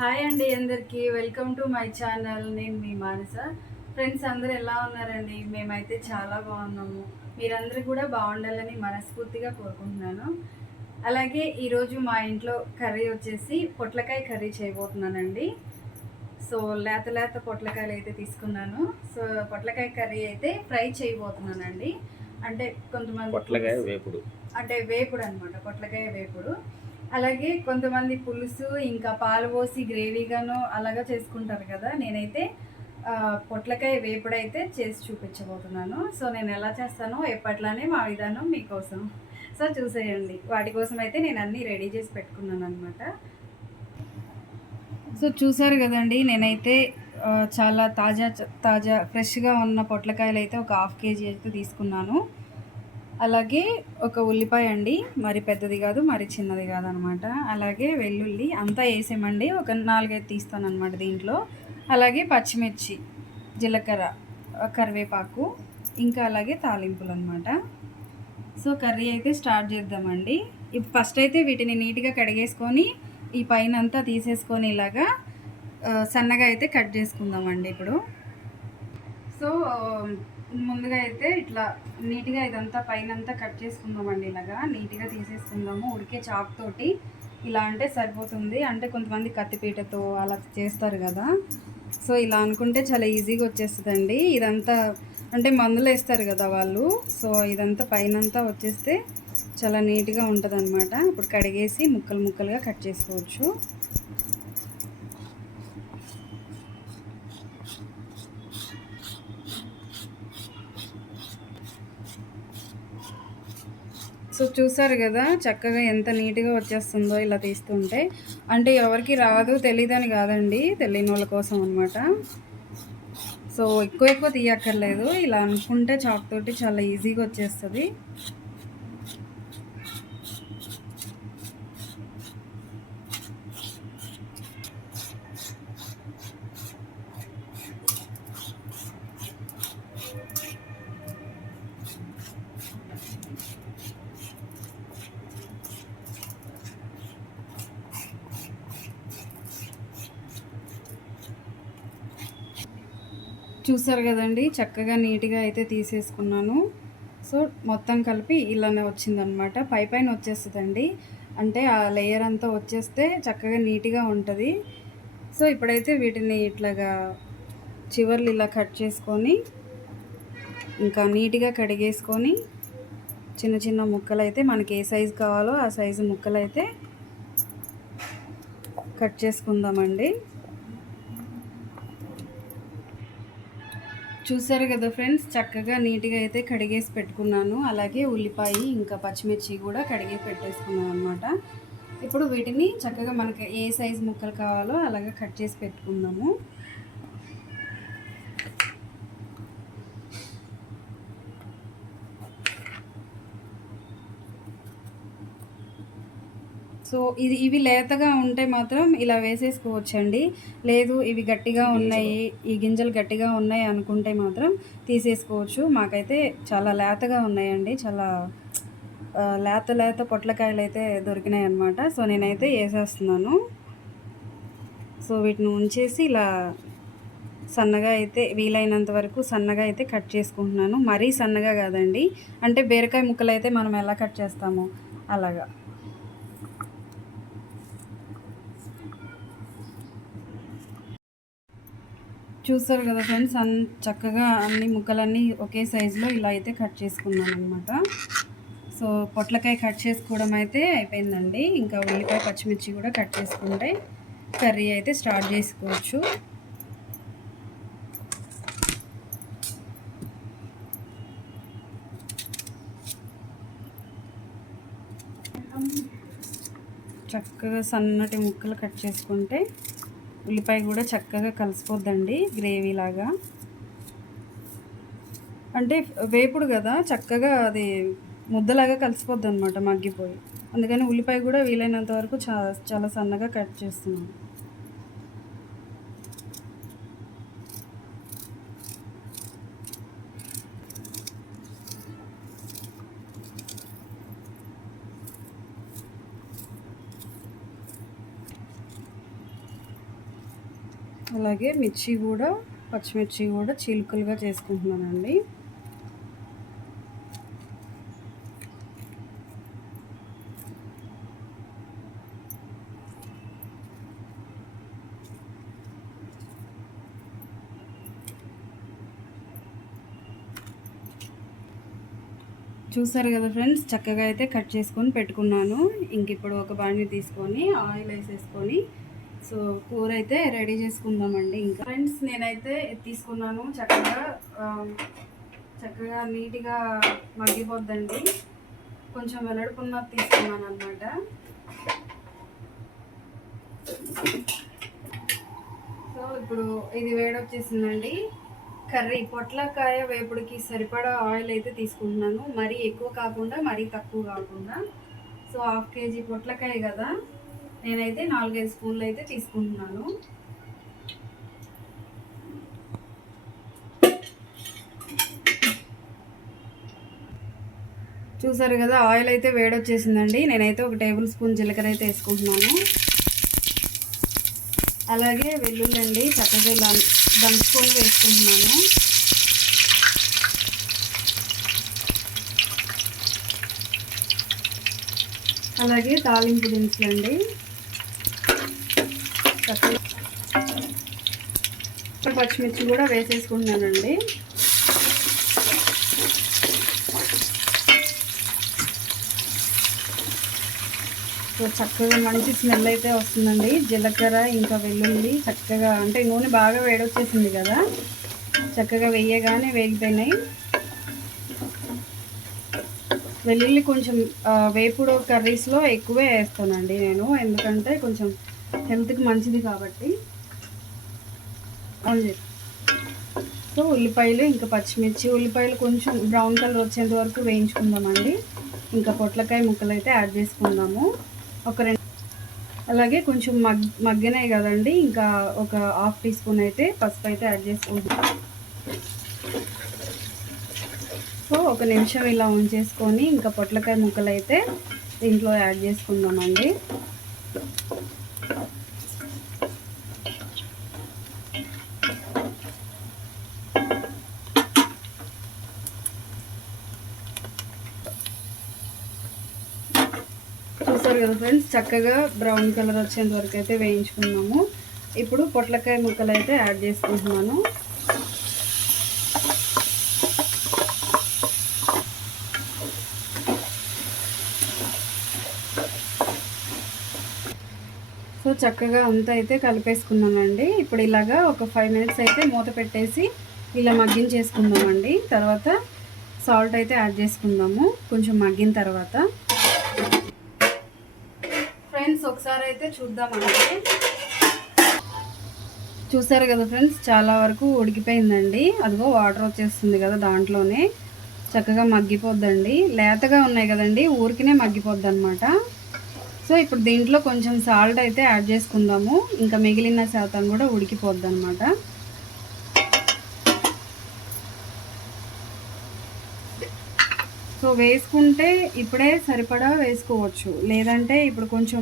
Hi అండి అందరికీ. Welcome to my channel. నేను మీ మానస. ఫ్రెండ్స్ అందరూ ఎలా ఉన్నారండి? మేమైతే చాలా బాగున్నాము. మీరందరూ కూడా బాగుండాలని మనస్ఫూర్తిగా కోరుకుంటున్నాను. అలాగే ఈరోజు మా ఇంట్లో కర్రీ వచ్చేసి పొట్లకాయ కర్రీ చేయబోతున్నానండి. సో లేత లేత పొట్లకాయలు అయితే తీసుకున్నాను. సో పొట్లకాయ కర్రీ అయితే ఫ్రై చేయబోతున్నానండి. అంటే కొంతమంది పొట్లకాయ వేపుడు. అంటే వేపుడు అనమాట పొట్లకాయ వేపుడు. అలాగే కొంతమంది పులుసు ఇంకా పాలు పోసి గ్రేవీగాను అలాగా చేసుకుంటారు కదా. నేనైతే పొట్లకాయ వేపుడైతే చేసి చూపించబోతున్నాను. సో నేను ఎలా చేస్తానో ఎప్పట్లానే మా విధానం మీకోసం. సో చూసేయండి. వాటి కోసం అయితే నేను అన్నీ రెడీ చేసి పెట్టుకున్నాను అనమాట సో చూసారు కదండి నేనైతే చాలా తాజా తాజా ఫ్రెష్గా ఉన్న పొట్లకాయలు అయితే ఒక హాఫ్ కేజీ అయితే తీసుకున్నాను. అలాగే ఒక ఉల్లిపాయ అండి. మరి పెద్దది కాదు మరి చిన్నది కాదు అనమాట అలాగే వెల్లుల్లి అంతా వేసామండి. ఒక నాలుగైదు తీస్తాను అనమాట దీంట్లో. అలాగే పచ్చిమిర్చి జీలకర్ర కరివేపాకు ఇంకా అలాగే తాలింపులు అనమాట సో కర్రీ అయితే స్టార్ట్ చేద్దామండి. ఇప్పుడు ఫస్ట్ అయితే వీటిని నీట్గా కడిగేసుకొని ఈ పైన అంతా తీసేసుకొని ఇలాగా సన్నగా అయితే కట్ చేసుకుందామండి ఇప్పుడు. సో ముందుగా అయితే ఇట్లా నీట్గా ఇదంతా పైన అంతా కట్ చేసుకుందామండి ఇలాగా. నీట్గా తీసేసుకుందాము. ఉడికే చాక్ తోటి ఇలా అంటే సరిపోతుంది. అంటే కొంతమంది కత్తిపీటతో అలా చేస్తారు కదా. సో ఇలా అనుకుంటే చాలా ఈజీగా వచ్చేస్తుందండి. ఇదంతా అంటే మందులు వేస్తారు కదా వాళ్ళు. సో ఇదంతా పైనంతా వచ్చేస్తే చాలా నీట్గా ఉంటుంది అనమాట ఇప్పుడు కడిగేసి ముక్కలు ముక్కలుగా కట్ చేసుకోవచ్చు. సో చూసారు కదా చక్కగా ఎంత నీట్గా వచ్చేస్తుందో ఇలా తీస్తుంటే. అంటే ఎవరికి రాదు తెలియదని కాదండి తెలియని వాళ్ళ కోసం అనమాట సో ఎక్కువ ఎక్కువ తీయక్కర్లేదు ఇలా అనుకుంటే చాక్ తోటి చాలా ఈజీగా వచ్చేస్తుంది. చూసారు కదండి చక్కగా నీట్గా అయితే తీసేసుకున్నాను. సో మొత్తం కలిపి ఇలానే వచ్చిందనమాట పై పైన వచ్చేస్తుందండి. అంటే ఆ లేయర్ అంతా వచ్చేస్తే చక్కగా నీట్గా ఉంటుంది. సో ఇప్పుడైతే వీటిని ఇట్లాగా చివర్లు ఇలా కట్ చేసుకొని ఇంకా నీట్గా కడిగేసుకొని చిన్న చిన్న ముక్కలు అయితే మనకి ఏ సైజు కావాలో ఆ సైజు ముక్కలు అయితే కట్ చేసుకుందామండి. చూసారు కదా ఫ్రెండ్స్ చక్కగా నీట్గా అయితే కడిగేసి పెట్టుకున్నాను. అలాగే ఉల్లిపాయ ఇంకా పచ్చిమిర్చి కూడా కడిగి పెట్టేసుకున్నాను అనమాట ఇప్పుడు వీటిని చక్కగా మనకి ఏ సైజు ముక్కలు కావాలో అలాగే కట్ చేసి పెట్టుకుందాము. సో ఇది ఇవి లేతగా ఉంటే మాత్రం ఇలా వేసేసుకోవచ్చండి. లేదు ఇవి గట్టిగా ఉన్నాయి ఈ గింజలు గట్టిగా ఉన్నాయి అనుకుంటే మాత్రం తీసేసుకోవచ్చు. మాకైతే చాలా లేతగా ఉన్నాయండి. చాలా లేత లేత పొట్లకాయలు అయితే దొరికినాయి అనమాట సో నేనైతే వేసేస్తున్నాను. సో వీటిని ఉంచేసి ఇలా సన్నగా అయితే వీలైనంత వరకు సన్నగా అయితే కట్ చేసుకుంటున్నాను. మరీ సన్నగా కాదండి. అంటే బీరకాయ ముక్కలు అయితే మనం ఎలా కట్ చేస్తామో అలాగా. చూస్తారు కదా ఫ్రెండ్స్ అన్ చక్కగా అన్ని ముక్కలన్నీ ఒకే సైజులో ఇలా అయితే కట్ చేసుకున్నాను అనమాట సో పొట్లకాయ కట్ చేసుకోవడం అయితే అయిపోయిందండి. ఇంకా ఉల్లిపాయ పచ్చిమిర్చి కూడా కట్ చేసుకుంటే కర్రీ అయితే స్టార్ట్ చేసుకోవచ్చు. చక్కగా సన్నటి ముక్కలు కట్ చేసుకుంటే ఉల్లిపాయ కూడా చక్కగా కలిసిపోద్దండి గ్రేవీ లాగా. అంటే వేపుడు కదా చక్కగా అది ముద్దలాగా కలిసిపోద్ది అనమాట మగ్గిపోయి. అందుకని ఉల్లిపాయ కూడా వీలైనంత వరకు చాలా సన్నగా కట్ చేస్తున్నాను. అలాగే మిర్చి కూడా పచ్చిమిర్చి కూడా చిలుకలుగా చేసుకుంటున్నానండి. చూసారు కదా ఫ్రెండ్స్ చక్కగా అయితే కట్ చేసుకొని పెట్టుకున్నాను. ఇంక ఇప్పుడు ఒక బాణీ తీసుకొని ఆయిల్ వేసేసుకొని సో కూర అయితే రెడీ చేసుకుందామండి ఇంకా. ఫ్రెండ్స్ నేనైతే తీసుకున్నాను చక్కగా చక్కగా నీట్గా మగ్గిపోద్దండి. కొంచెం వెల్లడిపున్న తీసుకున్నాను అనమాట సో ఇప్పుడు ఇది వేడొచ్చేసిందండి. కర్రీ పొట్లకాయ వేపుడికి సరిపడా ఆయిల్ అయితే తీసుకుంటున్నాను. మరీ ఎక్కువ కాకుండా మరీ తక్కువ కాకుండా. సో హాఫ్ కేజీ పొట్లకాయ కదా. నేనైతే నాలుగైదు స్పూన్లు అయితే తీసుకుంటున్నాను. చూసారు కదా ఆయిల్ అయితే వేడొచ్చేసిందండి. నేనైతే ఒక టేబుల్ స్పూన్ జీలకర్ర అయితే వేసుకుంటున్నాను. అలాగే వెల్లుల్లి అండి చక్కగా ఇలా దంచుకొని వేసుకుంటున్నాను. అలాగే తాలింపు దినుసులండి. పచ్చిమిర్చి కూడా వేసేసుకుంటున్నానండి చక్కగా మంచి స్మెల్ అయితే వస్తుందండి. జీలకర్ర ఇంకా వెల్లుల్లి చక్కగా అంటే నూనె బాగా వేడొచ్చేసింది కదా. చక్కగా వేయగానే వేగిపోయినాయి. వెల్లుల్లి కొంచెం వేపుడు కర్రీస్లో ఎక్కువే వేస్తానండి నేను. ఎందుకంటే కొంచెం హెల్త్కి మంచిది కాబట్టి అవును సో ఉల్లిపాయలు ఇంకా పచ్చిమిర్చి ఉల్లిపాయలు కొంచెం బ్రౌన్ కలర్ వచ్చేంత వరకు వేయించుకుందామండి. ఇంకా పొట్లకాయ ముక్కలు అయితే యాడ్ చేసుకుందాము. ఒక రెండు అలాగే కొంచెం మగ్ మగ్గినాయి కదండి. ఇంకా ఒక హాఫ్ టీ స్పూన్ అయితే పసుపు అయితే యాడ్ చేసుకుంటాం సో ఒక నిమిషం ఇలా ఉంచేసుకొని ఇంకా పొట్లకాయ ముక్కలు అయితే దీంట్లో యాడ్ చేసుకుందామండి. చూసారు కదా ఫ్రెండ్స్ చక్కగా బ్రౌన్ కలర్ వచ్చేంత వరకు అయితే వేయించుకున్నాము. ఇప్పుడు పొట్లకాయ ముక్కలు అయితే యాడ్ చేసుకుంటున్నాను. సో చక్కగా అంతా అయితే కలిపేసుకున్నానండి. ఇప్పుడు ఇలాగా ఒక ఫైవ్ మినిట్స్ అయితే మూత పెట్టేసి ఇలా మగ్గించేసుకుందామండి. తర్వాత సాల్ట్ అయితే యాడ్ చేసుకుందాము. కొంచెం మగ్గిన తర్వాత ఫ్రెండ్స్ ఒకసారి అయితే చూద్దామండి. చూసారు కదా ఫ్రెండ్స్ చాలా వరకు ఉడికిపోయిందండి. అదిగో వాటర్ వచ్చేస్తుంది కదా దాంట్లోనే. చక్కగా మగ్గిపోద్దండి. లేతగా ఉన్నాయి కదండి ఊరికినే మగ్గిపోద్ది అనమాట సో ఇప్పుడు దీంట్లో కొంచెం సాల్ట్ అయితే యాడ్ చేసుకుందాము. ఇంకా మిగిలిన శాతం కూడా ఉడికిపోద్ది అనమాట సో వేసుకుంటే ఇప్పుడే సరిపడా వేసుకోవచ్చు. లేదంటే ఇప్పుడు కొంచెం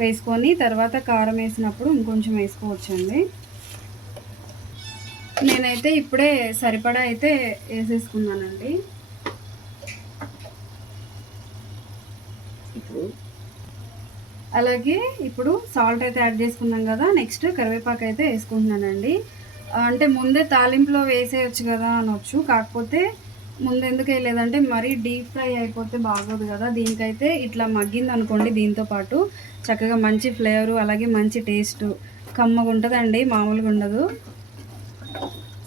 వేసుకొని తర్వాత కారం వేసినప్పుడు ఇంకొంచెం వేసుకోవచ్చండి. నేనైతే ఇప్పుడే సరిపడా అయితే వేసేసుకున్నానండి. ఇప్పుడు అలాగే ఇప్పుడు సాల్ట్ అయితే యాడ్ చేసుకున్నాం కదా నెక్స్ట్ కరివేపాకు అయితే వేసుకుంటున్నానండి. అంటే ముందే తాలింపులో వేసేయచ్చు కదా అనొచ్చు కాకపోతే ముందు ఎందుకు వేయలేదంటే మరీ డీప్ ఫ్రై అయిపోతే బాగోదు కదా. దీనికైతే ఇట్లా మగ్గింది అనుకోండి దీంతో పాటు చక్కగా మంచి ఫ్లేవరు అలాగే మంచి టేస్ట్. కమ్మగా ఉంటుందండి మామూలుగా ఉండదు.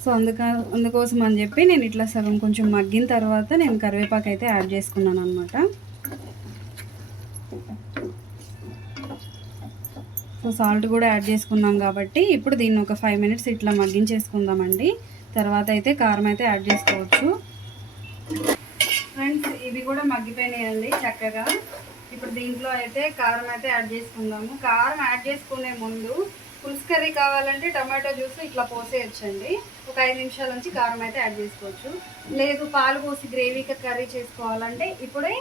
సో అందుక అందుకోసం అని చెప్పి నేను ఇట్లా సగం కొంచెం మగ్గిన తర్వాత నేను కరివేపాకు అయితే యాడ్ చేసుకున్నాను అనమాట సో సాల్ట్ కూడా యాడ్ చేసుకున్నాం కాబట్టి ఇప్పుడు దీన్ని ఒక ఫైవ్ మినిట్స్ ఇట్లా మగ్గించేసుకుందామండి. తర్వాత అయితే కారం అయితే యాడ్ చేసుకోవచ్చు. ఫ్రెండ్స్ ఇవి కూడా మగ్గిపోయినాయండి చక్కగా. ఇప్పుడు దీంట్లో అయితే కారం అయితే యాడ్ చేసుకుందాము. కారం యాడ్ చేసుకునే ముందు పులుసు కర్రీ కావాలంటే టమాటో జ్యూస్ ఇట్లా పోసేయచ్చండి. ఒక ఐదు నిమిషాల నుంచి కారం అయితే యాడ్ చేసుకోవచ్చు. లేదు పాలు పోసి గ్రేవీ కర్రీ చేసుకోవాలంటే ఇప్పుడే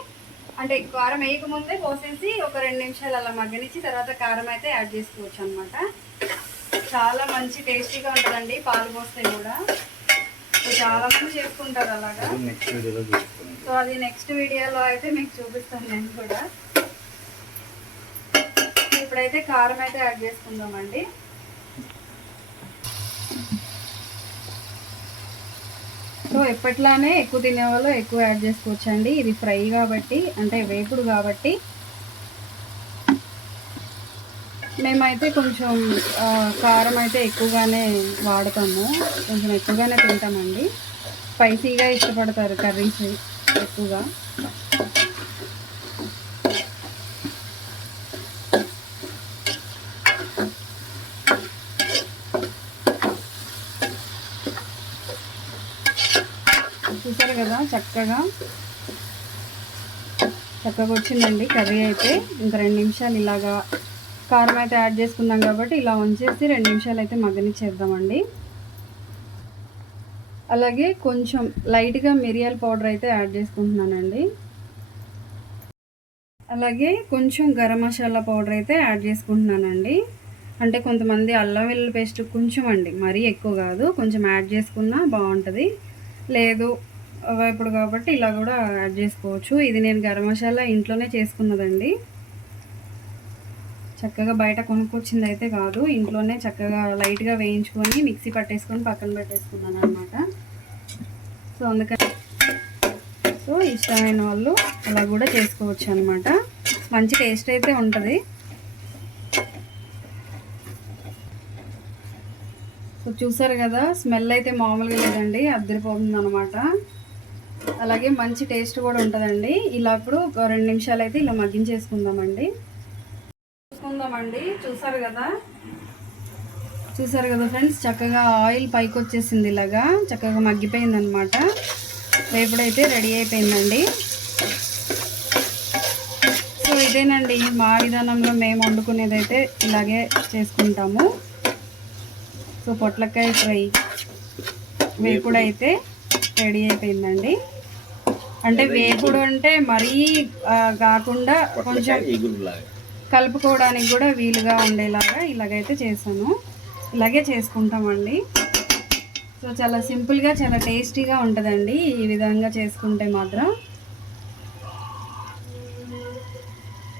అంటే కారం వేయకముందే పోసేసి ఒక రెండు నిమిషాలు అలా మగ్గనిచ్చి తర్వాత కారం అయితే యాడ్ చేసుకోవచ్చు అనమాట చాలా మంచి టేస్టీగా ఉంటుందండి పాలు పోస్తే కూడా. చాలా మంది చేసుకుంటారు అలాగా. సో అది నెక్స్ట్ వీడియోలో అయితే మీకు చూపిస్తాను నేను కూడా. ఇప్పుడైతే కారం అయితే యాడ్ చేసుకుందామండి. సో ఎప్పట్లానే ఎక్కువ తినే వాళ్ళు ఎక్కువ యాడ్ చేసుకోవచ్చు అండి ఇది ఫ్రై కాబట్టి అంటే వేపుడు కాబట్టి మేమైతే కొంచెం కారం అయితే ఎక్కువగానే వాడతాము. కొంచెం ఎక్కువగానే తింటామండి. స్పైసీగా ఇష్టపడతారు కర్రీస్ ఎక్కువగా. చూసారు కదా చక్కగా. చక్కగా వచ్చిందండి కర్రీ అయితే. ఇంకా రెండు నిమిషాలు ఇలాగా కారం అయితే యాడ్ చేసుకున్నాం కాబట్టి ఇలా ఉంచేసి రెండు నిమిషాలు అయితే మగ్గనిచ్చేద్దామండి. అలాగే కొంచెం లైట్గా మిరియాల పౌడర్ అయితే యాడ్ చేసుకుంటున్నానండి. అలాగే కొంచెం గరం మసాలా పౌడర్ అయితే యాడ్ చేసుకుంటున్నానండి. అంటే కొంతమంది అల్లం వెల్లుల్లి పేస్ట్ కొంచెం అండి మరీ ఎక్కువ కాదు కొంచెం యాడ్ చేసుకున్నా బాగుంటుంది. లేదు ఇప్పుడు కాబట్టి ఇలా కూడా యాడ్ చేసుకోవచ్చు. ఇది నేను గరం మసాలా ఇంట్లోనే చేసుకున్నదండి. చక్కగా బయట కొనుక్కొచ్చింది అయితే కాదు. ఇంట్లోనే చక్కగా లైట్గా వేయించుకొని మిక్సీ పట్టేసుకొని పక్కన పెట్టేసుకున్నాను అనమాట సో అందుకని సో ఇష్టమైన వాళ్ళు అలా కూడా చేసుకోవచ్చు అనమాట మంచి టేస్ట్ అయితే ఉంటుంది. సో చూసారు కదా స్మెల్ అయితే మామూలుగా లేదండి అద్దరిపోతుంది అనమాట అలాగే మంచి టేస్ట్ కూడా ఉంటుందండి. ఇలా ఇప్పుడు ఒక రెండు నిమిషాలు అయితే ఇలా మగ్గించేసుకుందామండి. చూసుకుందామండి చూసారు కదా? చూసారు కదా ఫ్రెండ్స్ చక్కగా ఆయిల్ పైకి వచ్చేసింది ఇలాగా చక్కగా మగ్గిపోయింది అనమాట వేపుడైతే రెడీ అయిపోయిందండి. సో ఇదేనండి మా విధానంలో మేము వండుకునేది అయితే ఇలాగే చేసుకుంటాము. సో పొట్లకాయ ఫ్రై వేపుడు అయితే రెడీ అయిపోయిందండి. అంటే వేపుడు. అంటే మరీ కాకుండా కొంచెం కలుపుకోవడానికి కూడా వీలుగా ఉండేలాగా ఇలాగైతే చేశాను. ఇలాగే చేసుకుంటామండి. సో చాలా సింపుల్గా చాలా టేస్టీగా ఉంటుందండి. ఈ విధంగా చేసుకుంటే మాత్రం.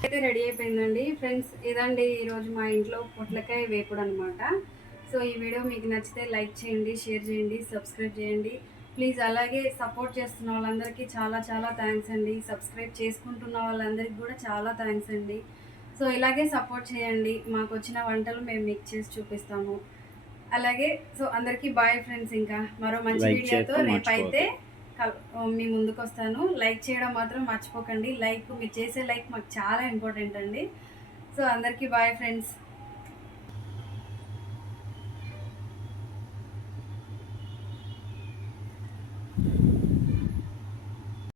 అయితే రెడీ అయిపోయిందండి. ఫ్రెండ్స్ ఇదండి ఈరోజు మా ఇంట్లో పొట్లకాయ వేపుడు అనమాట సో ఈ వీడియో మీకు నచ్చితే లైక్ చేయండి షేర్ చేయండి సబ్స్క్రైబ్ చేయండి. ప్లీజ్ అలాగే సపోర్ట్ చేస్తున్న వాళ్ళందరికీ చాలా చాలా థ్యాంక్స్ అండి. సబ్స్క్రైబ్ చేసుకుంటున్న వాళ్ళందరికీ కూడా చాలా థ్యాంక్స్ అండి. సో ఇలాగే సపోర్ట్ చేయండి. మాకు వచ్చిన వంటలు మేము మీకు చేసి చూపిస్తాము. అలాగే సో అందరికీ బాయ్ ఫ్రెండ్స్ ఇంకా. మరో మంచి వీడియోతో రేపైతే మీ ముందుకు వస్తాను లైక్ చేయడం మాత్రం మర్చిపోకండి. లైక్ మీరు చేసే లైక్ మాకు చాలా ఇంపార్టెంట్ అండి. సో అందరికీ బాయ్ ఫ్రెండ్స్.